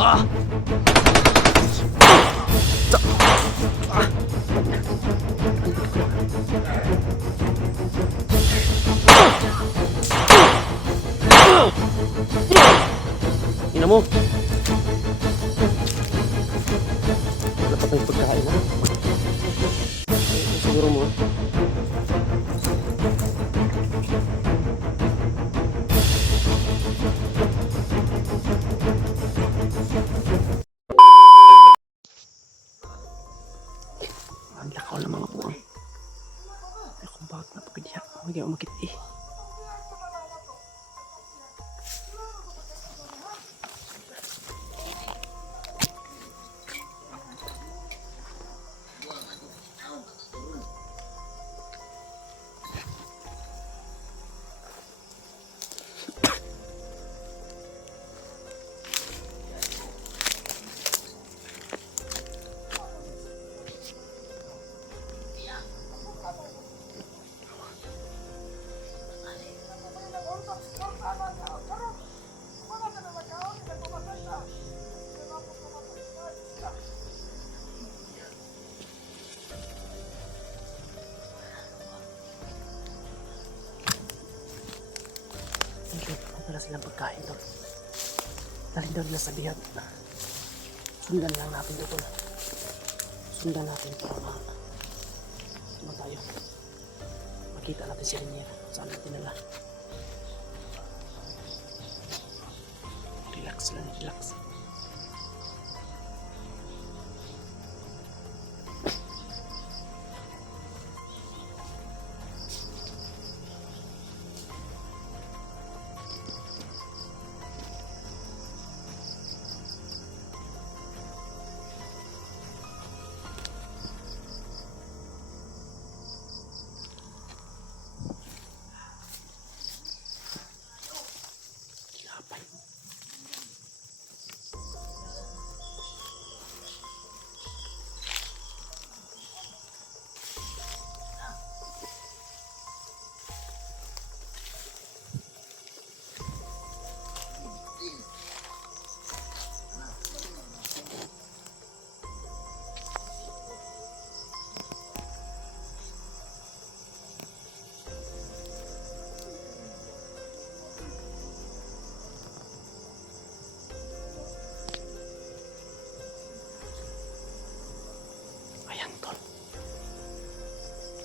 Ah! Ina mo! Wala pa tayong pagkain, ha? Siguro mo, ha? Ang lakaw ng mga buwang. Ay, kung bakit napagkadiya. Huwag yung umakit, eh. Wala silang pagkain doon. Dalhin daw nila sa bihag. Sundan lang natin doon. Sundan natin para tayo. Makita natin si Renier. Saan natin nila. Relax lang, relax.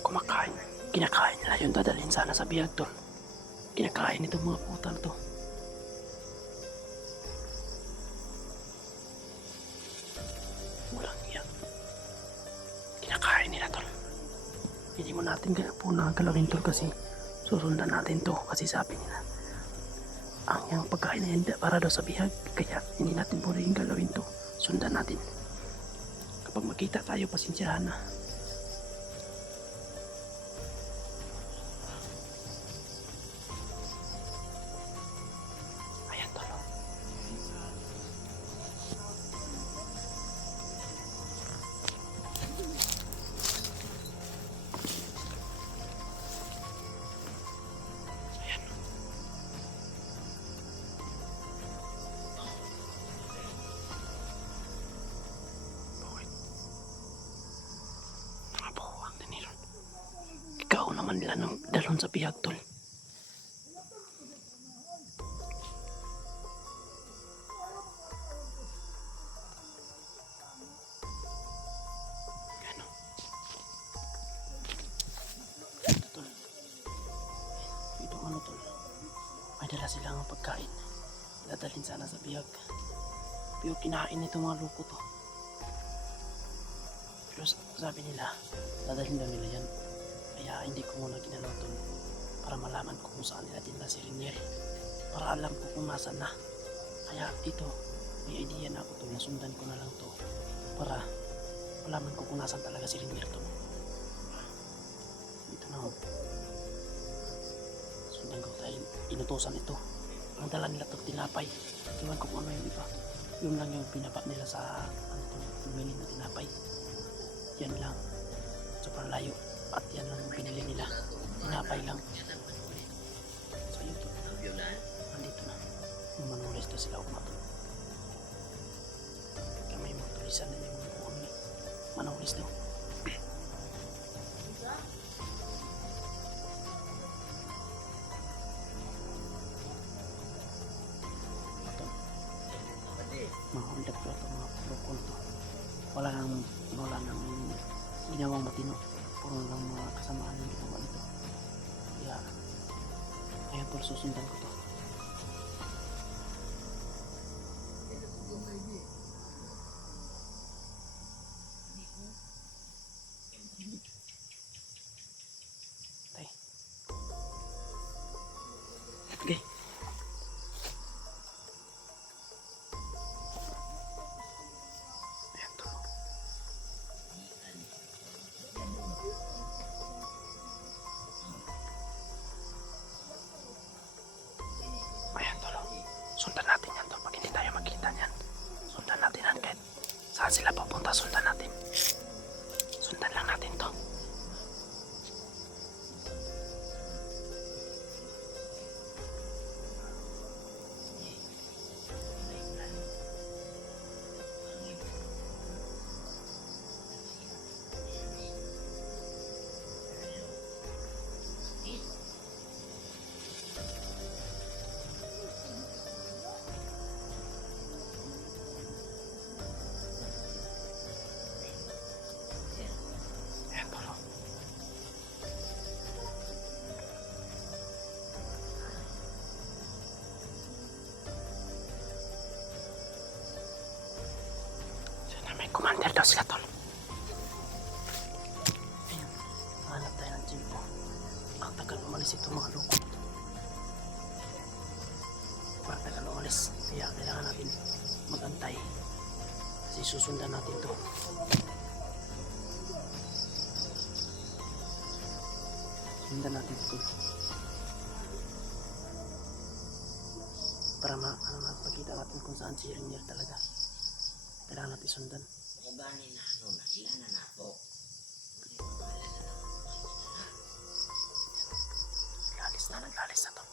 Kumakain. Kinakain nila yung dadalhin sana sa bihag, tol. Kinakain itong mga puta na to. Walang iyak. Kinakain nila, tol. Hindi mo natin galawin, tol, kasi susundan natin to. Kasi sabi nila, ang yung pagkain na yan para daw sa bihag. Kaya hindi natin pwedeng galawin to. Sundan natin. Kapag makita tayo, pasensyahan na. Naman nila ng dalon sa bihag, tol. Ano? Ito, tol. Ito ano, tol. May dala silang pagkain. Dadalhin sana sa bihag. Pero kinain itong mga loko to. Pero sabi nila, dadalhin daw nila yan. Kaya hindi ko muna ginalaw ito para malaman ko kung saan nila dinala si Renier. Para alam ko kung nasan na. Kaya ito, may idea na ako ito. Nasundan ko na lang to para malaman ko kung nasan talaga si Renier to. Ito na. Sundan ko tayo. Inutusan ito. Ang dala nila ito tinapay. Iwan ko kung ano yung iba. Yun lang yung pinapa nila sa pumili na tinapay. Yan lang. Sobrang layo. At yan lang pinili nila. Tinapay lang. So yun. Nandito na. Manulis na sila umatulog. pulisan na yung buong manahulis daw. Mga hold up to ito, mga protocol to. Wala nang ginawang matino. Puro lang mga kasamaan yung ginawa nito. Kaya, ngayon tol, susundan ko to. Tay. Okay. Ayan tol. Ayan tol. Sundan natin yan tol. Pag hindi tayo makita niyan, sundan natin yan kahit saan sila pupunta, sundan natin. Sundan lang natin to. Ayan tol. Sana may commander daw sila tol. Ayun, hanap tayo ng jeep. Ang tagal umalis ito mga loko. Ang tagal umalis. Kaya kailangan natin magantay. Kasi susundan natin to. Sundan natin ito. Para mapakita natin kung saan si Renier talaga. Kailangan natin sundan. Naglalis na to.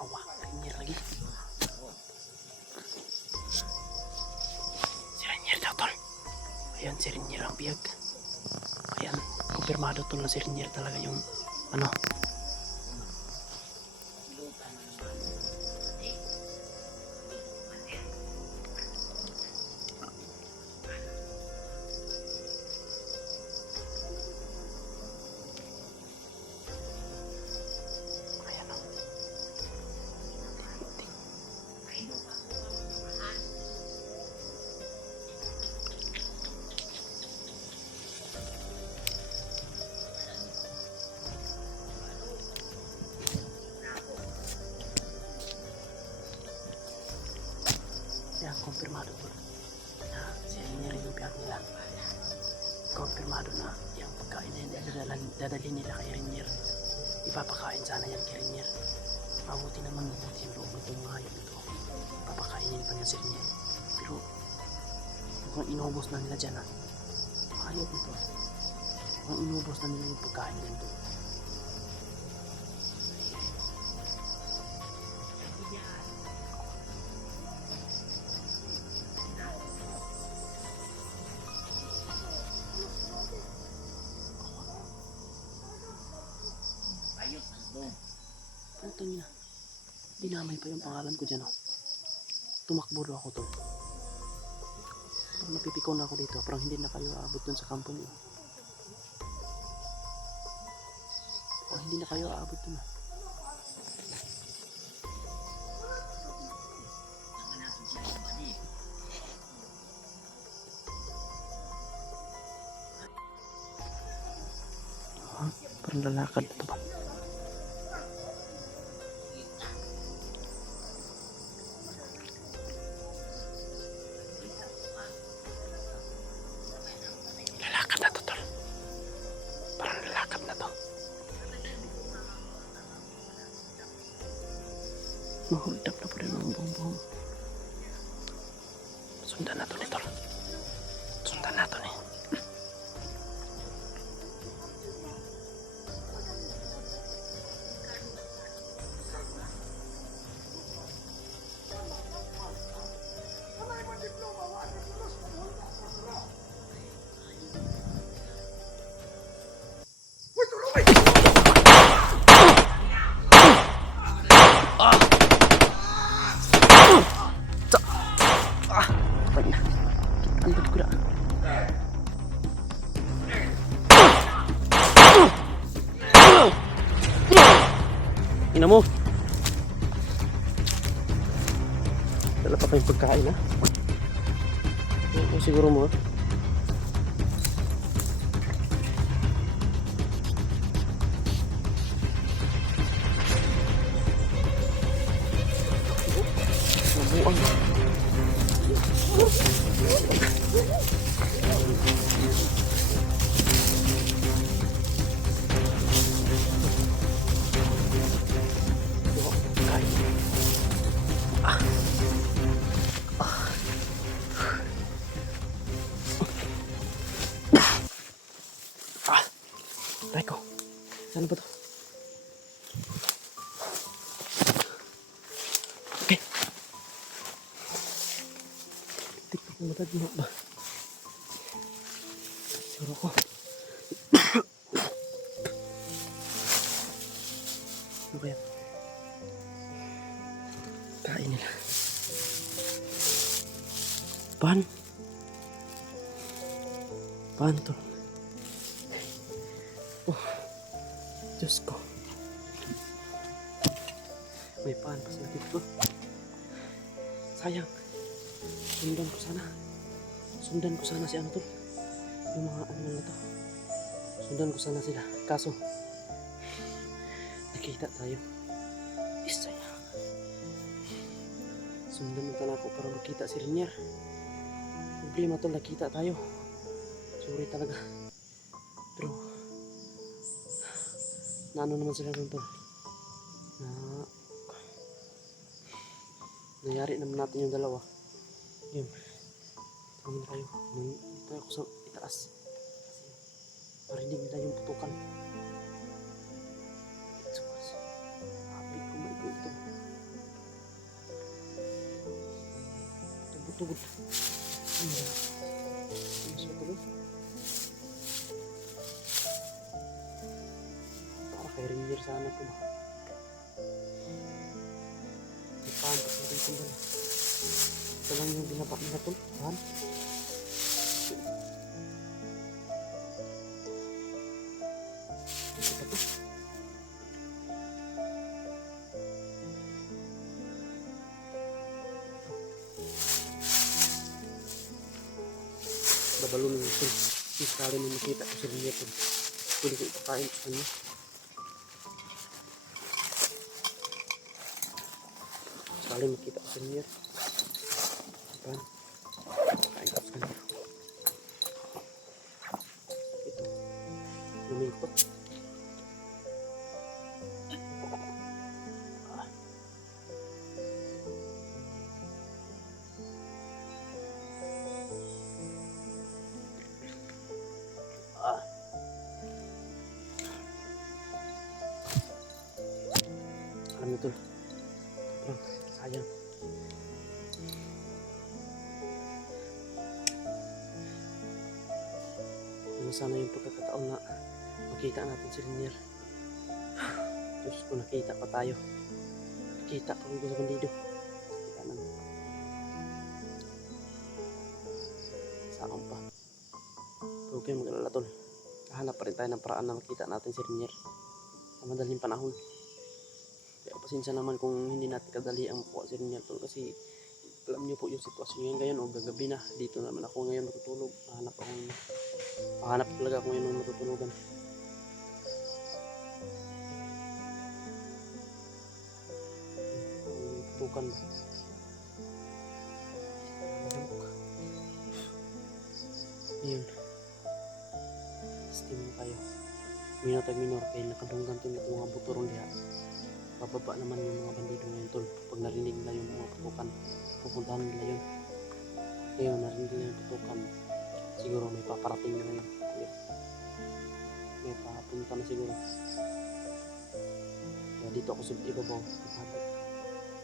Awa, Renier lagi. Si Renier daw tol. Ayan, si Renier ang biyag. Ayan, kumpirmado tol na si Renier talaga yung ano. Ayan o. Ayan, kumpirmado tol. Si Renier yung biyag nila. Kumpirmado na yung pagkain na dadalhin nila kay Renier. Ipapakain sana yan kay Renier. Mabuti naman, mabuti yung loob nitong mga hayop nito. Ipapakainin pa niya si Renier. Pero mukhang inubos na nila dyan ha. Hayop nito. Mukhang inubos na nila yung pagkain nito. Putang ina. Dinamay pa yung pangalan ko dyan oh. Tumakbo daw ako tol. Pag napipikaw na ako dito, parang hindi na kayo aabot dun sa kampo niyo. Parang hindi na kayo aabot dun ah. Parang lalakad na to ba? Lalakad na to tol. Parang lalakad na to. Mahold up na po rin ang buong-buong. Sundan na to ni tol. Sundan na to ni. Patay na. Andad ko na. Ina mo. Dala pa tayong pagkain ha. Ito siguro mo. Nabuang. Reko, saan ba to? Okay. Tiktok mo matag mo ba? Siguro ko. Ano kaya? Kain nila. Pan? Pan to. Oh, Diyos ko. May paan pa sa dito. Sayang. Sundan ko sana si ano to. Yung mga animal na to. Sundan ko sana sila. Kaso, nakita tayo. Sayang. Sundan mo talaga ako para makita si Rinier. Problema to, nakita tayo. Sorry talaga. Pero, naano naman sila nun tol. Nayari naman natin yung dalawa. Yun. Tama na tayo. Dito ako sa itaas. Marinig nila yung putukan. Happy ko maigo ito. Tugod-tugod. Ano ba? Ano sa tuloy? Kay Rinier sana ko ba? Ipahan pa sa dito dala. Ito lang yung binapak nila tol. Ipahan. Ito pa to. Babalo na ito. Sekali na makita ko sa Rinier tol. Pwede ko ipakain sa kanya. Sekali makita ko sa Rinier. Ipan. Kain ko sa kanya. Ito. Luminto. Ano tol? Sayang. Ano sana yung pagkakataon na makita natin si Rinier. Diyos ko, nakita pa tayo. Nakita pa rin ko sa bandido. Kanan. Saan pa? Pero huwag kayong mag-alala tol. Hahanap pa rin tayo ng paraan na makita natin si Rinier. Sa madaling panahon. Kaya pasensya naman kung hindi natin kadali ang makuha si Rinier tol. Kasi alam niyo po yung sitwasyon ngayon. Ngayon o gagabi na. Dito naman ako ngayon matutulog. Hahanap talaga ako ngayon ng matutulugan. Tukan ba? Ayun. Steam tayo. Minor tayo minor. Kaya nakadunggan to nito mga buturong diha. Bababa naman yung mga bandido ngayon tol. Pag narinig nila yung mga putukan, pupuntahan nila yun. Ngayon narinig nila yung putukan. Siguro may paparating na ngayon. May papunta na siguro. Kaya dito ako sa ibabaw.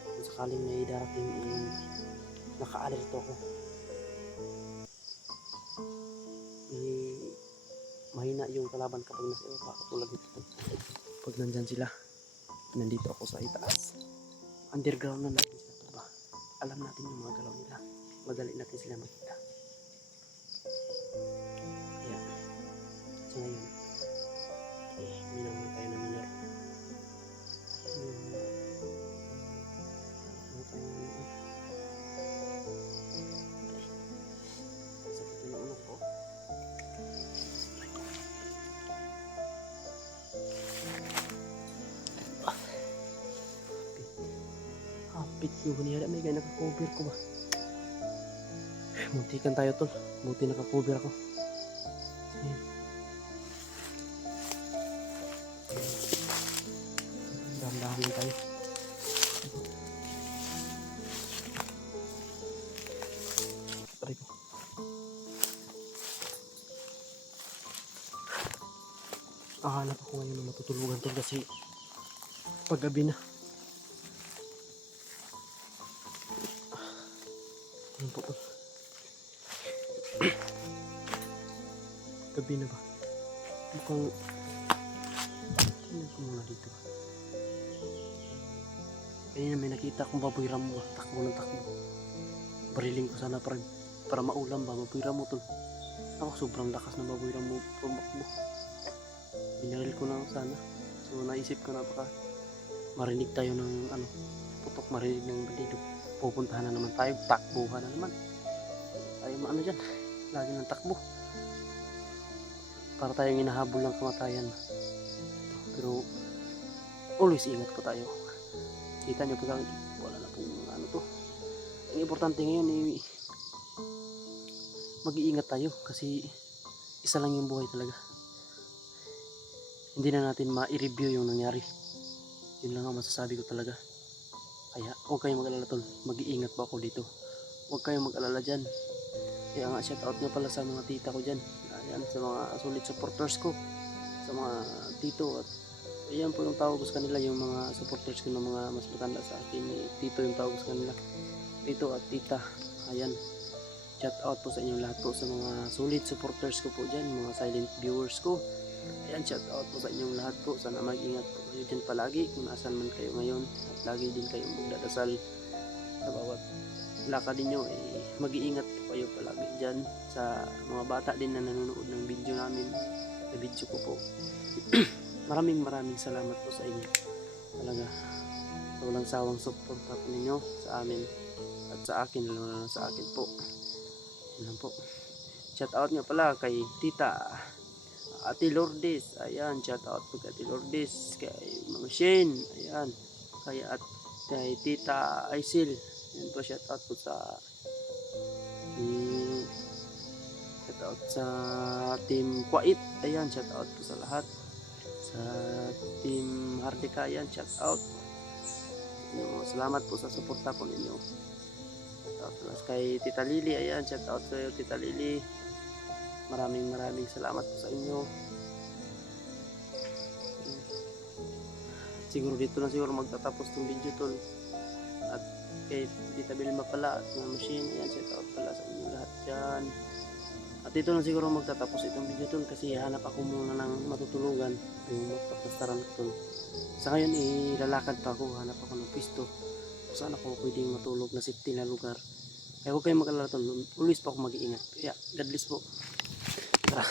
Kung sakaling may darating, naka-alerto ako. Mahina yung kalaban kapag nasa ibaba. Katulad dito. Pag nandyan sila, nandito ako sa itaas. underground na natin sila tol ba. Alam natin yung mga galaw nila. Madali natin sila makita. Kaya, so ngayon, minang muna tayo ng minor. Minang tayo ng minor. Sakit na ulo ko. Hapit yung kuniyari. May kaya nakakover ko ba? Muntikan tayo tol. Buti nakakover ako. Ayan. Dahan-dahan lang tayo. Aray ko. Hanap ako ngayon ng matutulugan tol kasi paggabi na. Ayan po tol. Gabi na ba? Mukhang tingnan ko muna dito. Kanina may nakita akong baboy ramo. Takbo ng takbo. Bariling ko sana para maulam ba. Baboy ramo tol. Ako sobrang lakas ng baboy ramo. Tumakbo. Binaril ko na sana. So naisip ko na baka marinig tayo ng putok, marinig ng bandido. Pupuntahan na naman tayo. Takbuhan na naman. Tayo maano dyan. Lagi ng takbo. Para tayong inahabol ng kamatayan. Pero always ingat po tayo. Kita nyo po lang, wala na pong to. Ang importante ngayon mag-iingat tayo kasi isa lang yung buhay talaga. Hindi na natin ma-review yung nangyari. Yun lang ang masasabi ko talaga. Kaya huwag kayong mag-alala tol. Mag-iingat po ako dito. Huwag kayong mag-alala dyan. Kaya nga shout out nga pala sa mga tita ko dyan. Ayan, sa mga solid supporters ko. Sa mga tito at ayan po yung tawag ko sa kanila. Yung mga supporters ko ng mga mas matanda sa akin. Tito yung tawag ko sa kanila. Tito at tita. Ayan. Shout out po sa inyong lahat po sa mga solid supporters ko po dyan. Mga silent viewers ko. Ayan, shout out po sa inyong lahat po. Sana mag-ingat po kayo dyan palagi kung nasan man kayo ngayon. At lagi din kayong magdadasal sa bawat lakad ninyo. Mag-iingat po kayo palagi dyan. Sa mga bata din na nanonood ng video namin. Na video ko po. Maraming salamat po sa inyo. Talaga. Sa walang sawang suporta po ninyo sa amin. At sa akin, lalo na sa akin po. Yan po. Shout out nga pala kay Tita Ate Lourdes, ayan, shout out po kay Ate Lourdes, kay Mama Shane, ayan, kay Tita Aisil, ayan po, shout out po sa Team Kwait, ayan, shout out po sa lahat, sa Team Hardika, ayan, shout out, salamat po sa suporta po ninyo, shout out po kay Tita Lily, ayan, shout out sa iyo Tita Lily. Maraming salamat po sa inyo. Siguro dito na siguro magtatapos tong video tol. At kay Tita Bilma pala at mga machine. Ayan, shout out pala sa inyo lahat dyan. At dito na siguro magtatapos itong video tol kasi hanap ako muna ng matutulugan. Yung magpapastaran ko tol. Sa ngayon ilalakad pa ako. Hanap ako ng pisto. Kung saan ako pwedeng matulog na safety na lugar. Kaya huwag kayong mag-alala tol. Always pa ako mag-iingat. Kaya God bless po. Tara.